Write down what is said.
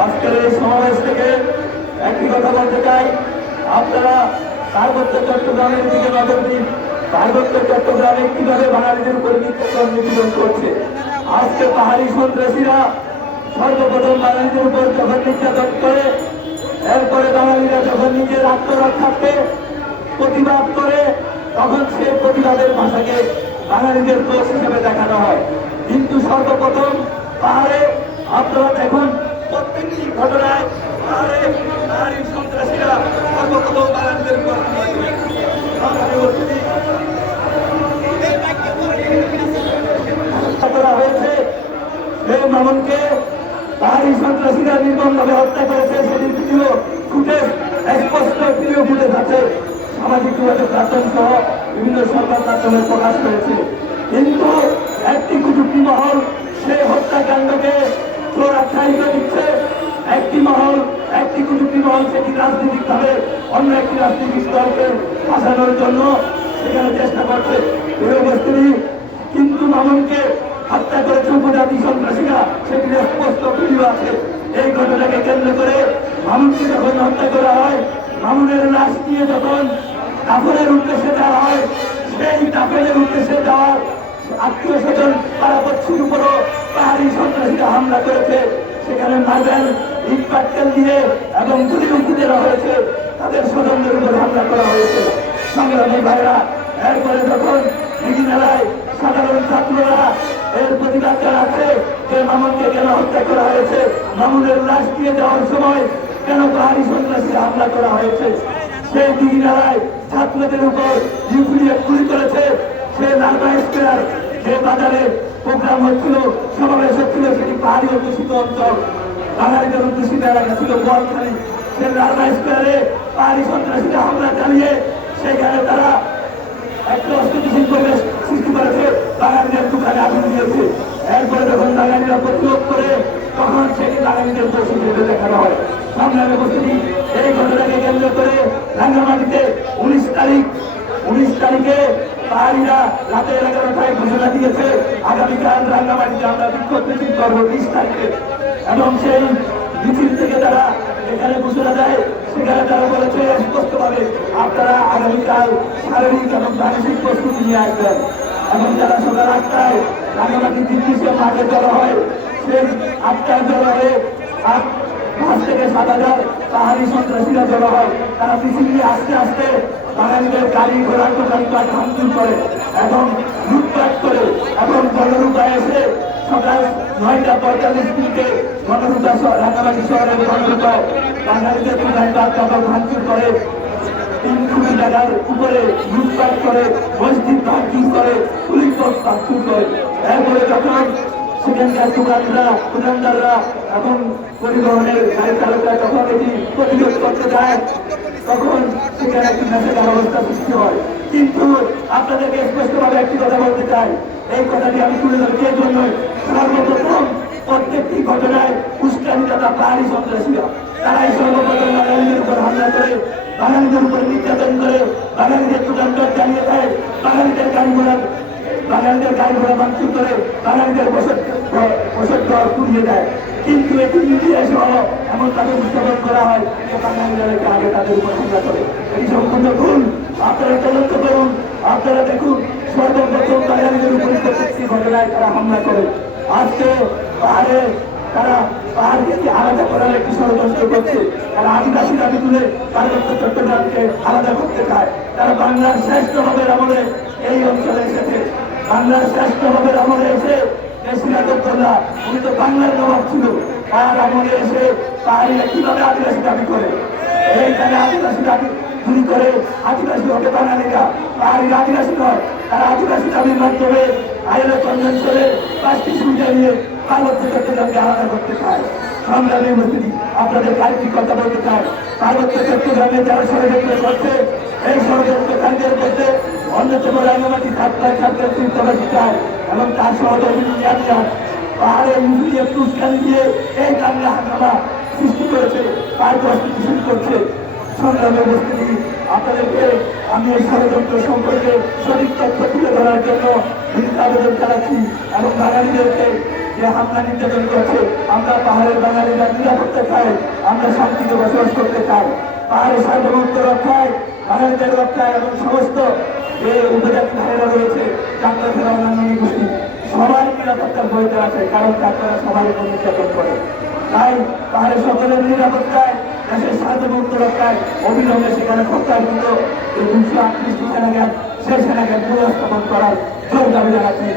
আজকের এই সমাবেশ থেকে একটি কথা বলতে চাই। আপনারা পার্বত্য চট্টগ্রামের দিকে নজর দিন। পার্বত্য চট্টগ্রামে কীভাবে বাঙালিদের উপর নির্যাতন নিপীড়ন করছে? আজকে পাহাড়ি সন্ত্রাসীরা সর্বপ্রথম বাঙালিদের উপর যখন নির্যাতন করে, এরপরে বাঙালিরা যখন নিজের আত্মরক্ষার্থে প্রতিবাদ করে, তখন সে প্রতিবাদের ভাষাকে বাঙালিদের দোষ হিসেবে দেখানো হয়। কিন্তু সর্বপ্রথম পাহাড়ে আপনারা দেখুন প্রত্যেকটি ঘটনায় পাহাড়ে পাহাড়ি সন্ত্রাসীরা বাঙালিদের হয়েছে। হত্যা করেছে। সামাজিক যোগাযোগ সহ বিভিন্ন প্রকাশ করেছে কিন্তু একটি কুটুকি মহল সেই হত্যাকাণ্ডকে চোর আখ্যায়িত দিচ্ছে একটি মহল, একটি কুটুকি মহল, সেটি রাজনৈতিকভাবে অন্য একটি রাজনৈতিক দলকে ফাঁসানোর জন্য সেখানে চেষ্টা করছে। উপস্থিতি কিন্তু মামুনকে হত্যা করেছে উপজাতি সন্ত্রাসীরা, সেটির স্পষ্ট ভিডিও আছে। এই ঘটনাকে কেন্দ্র করে মামুনকে যখন হত্যা করা হয় মামুনের লাশ নিয়ে যখন কাফনের উদ্দেশ্যে দেওয়া হয়, সেই কাফনের উদ্দেশ্যে যাওয়ার আত্মীয় স্বজন পারাপক্ষীর উপরও পাহাড়ি সন্ত্রাসীরা হামলা করেছে। সেখানে মারবেন ইট পাটকেল দিয়ে এবং গুলি দেওয়া হয়েছে। তাদের স্বজনদের উপর হামলা করা হয়েছে। সংগ্রামী ভাইরা, এরপরে যখন মেলায় সাধারণ ছাত্ররা এর প্রতিবাদ জানাচ্ছে যে মামুনকে কেন হত্যা করা হয়েছে, মামুনের লাশ দিয়ে যাওয়ার সময় কেন পাহাড়ি সন্ত্রাসী হামলা করা হয়েছে? সেই মেলায় ছাত্রদের উপর ইউক্রিয়ে গুলি করেছে। সে লালবা স্কোয়ার যে বাজারে প্রোগ্রাম হচ্ছিল, সমাবেশ হচ্ছিল সেটি পাহাড়ি অধ্যুষিত অঞ্চল। বাঙালিদের অধ্যুষিত এলাকা ছিল বোয়ালখালী সে স্কোয়ারে পাহাড়ি সন্ত্রাসীরা হামলা চালিয়ে, সেখানে তারা একটা অস্থিতিশীল পরিবেশ সৃষ্টি করেছে, বাঙালিদের দোকানে আগুন দিয়েছে। এরপরে যখন বাঙালিরা প্রতিরোধ করে, তখন সেটি বাঙালিদের দোষ হিসেবে দেখানো হয়। সংগ্রামে উপস্থিতি এই ঘটনাকে কেন্দ্র করে রাঙ্গামাটিতে উনিশ তারিখ, উনিশ তারিখে পাহাড়িরা রাতে এগারোটায় ঘোষণা দিয়েছে? আগামীকাল রাঙ্গামাটিতে আমরা বিক্ষোভ মিছিল করব বিশ তারিখে। এবং সেই মিছিল থেকে তারা এখানে ঘোষণা দেয়, সেখানে তারা বলেছে স্পষ্টভাবে আপনারা আগামীকাল শারীরিক এবং মানসিক প্রস্তুতি নিয়ে আসবেন। এবং যারা সকাল আটটায় রাঙ্গামাটি নির্দিষ্ট মাঠে জড়ো হয়, সেই আটটায় জড়ো হয়ে পাঁচ থেকে সাত হাজার পাহাড়ি সন্ত্রাসীরা জড়ো হয়, তারা মিছিল নিয়ে আস্তে আস্তে বাঙালিদের গাড়ি ঘোড়া দোকান পাট ভাঙচুর করে এবং লুটপাট করে এবং বলরূপায় এসে সকাল নয়টা পঁয়তাল্লিশ মিনিটে গণরূপা রাঙ্গামাটি শহরের গণরূপায় বাঙালিদের দোকান পাট কাপড় ভাঙচুর করে। তিন কোটি টাকার উপরে লুটপাট করে, মসজিদ ভাঙচুর করে, পুলিশ পথ ভাঙচুর করে। এরপরে যখন সেখানকার দোকানরা দোকানদাররা এবং পরিবহনের গাড়ি চালকরা যখন এটি প্রতিরোধ করতে যায় তখন সেখানে একটি মেসেজার অবস্থা সৃষ্টি হয়। কিন্তু আপনাদেরকে স্পষ্টভাবে একটি কথা বলতে চাই। এই কথাটি আমি তুলে ধরছি এই জন্য সর্বপ্রথম প্রত্যেকটি ঘটনায় উস্কানিদাতা পাহাড়ি সন্ত্রাসীরা তারাই সর্বপ্রথম বাঙালিদের উপর হামলা করে, বাঙালিদের উপর নির্যাতন করে, বাঙালিদের দোকানদার চালিয়ে দেয়। বাঙালিদের গাড়ি ঘোড়া বাঙালিদের গাড়ি ঘোড়া ভাঙচুর করে বাঙালিদের বসত বসত ঘর পুড়িয়ে দেয়। কিন্তু এটি মিডিয়া সহ এমন তাদের উৎসবন করা হয় যে বাঙালিদেরকে আগে তাদের উপর হামলা করে। এটি সম্পূর্ণ ভুল। আপনারা তদন্ত করুন। আপনারা দেখুন, সর্বপ্রথম বাঙালিদের উপর প্রত্যেকটি ঘটনায় তারা হামলা করে। আজকে পাহাড়ে তারা পাহাড়কে আলাদা করার একটি ষড়যন্ত্র করছে। তারা আদিবাসী দাবি তুলে পার্বত্য চট্টগ্রামকে আলাদা করতে চায়। তারা বাংলার শ্রেষ্ঠ ভাবের আমলে এই অঞ্চলে এসেছে। বাংলার শ্রেষ্ঠ ভাবের আমলে এসে সিরাজউদ্দৌলা উনি তো বাংলার নবাব ছিল। তার আমলে এসে পাহাড়িরা কীভাবে আদিবাসী দাবি করে। এইখানে আদিবাসী দাবি চুরি করে আদিবাসী হবে বাঙালিরা পাহাড়ির আদিবাসী নয়, তারা আদিবাসী দাবির মাধ্যমে আইএলও কনভেনশনে পাঁচটি সুবিধা নিয়ে পার্বত্য চট্টগ্রামকে আলাদা করতে চায়। সংগ্রামী উপস্থিতি, আপনাদের কারিগরি কথা বলতে চায় পার্বত্য চট্টগ্রামে যারা ষড়যন্ত্র করছে, এই ষড়যন্ত্রকারীদের মধ্যে অন্যতম রাঙ্গামাটি ছাত্রায় ছাত্রের চিন্তাবাসী চায় এবং তার সহযোগী ইয়ানিয়া পাহাড়ে ইউনিয়ে পুরস্কারি দিয়ে এই বাংলা হাঙ্গামা সৃষ্টি করেছে হস্পিটাল শুরু করছে। সংগ্রামী উপস্থিতি আপনাদেরকে আমি এই ষড়যন্ত্র সম্পর্কে সঠিক তথ্য তুলে ধরার জন্য আবেদন জানাচ্ছি, এবং বাঙালিদেরকে যে হামলা নির্যাতন করছে, আমরা পাহাড়ের বাঙালিরা নিরাপত্তা চাই, আমরা শান্তিতে বসবাস করতে চাই। পাহাড়ের সার্বভৌমত্ব রক্ষায়, বাঙালিদের রক্ষায় এবং সমস্ত যে উপজাতি ভাইয়েরা রয়েছে, ডাক্তার ছাড়া অন্যান্য গোষ্ঠী। সবাই নিরাপত্তার বইতে আছে, কারণ যাত্রারা সবাই নির্যাতন করে। তাই পাহাড়ের সকলের নিরাপত্তায়, দেশের সার্বভৌমত্ব রক্ষায় অবিলম্বে সেখানে প্রত্যাহিত এই দুশো আটত্রিশটি সেনাকে, সেই সেনাকে পুনঃস্থাপন করার জোর দাবি জানাচ্ছি।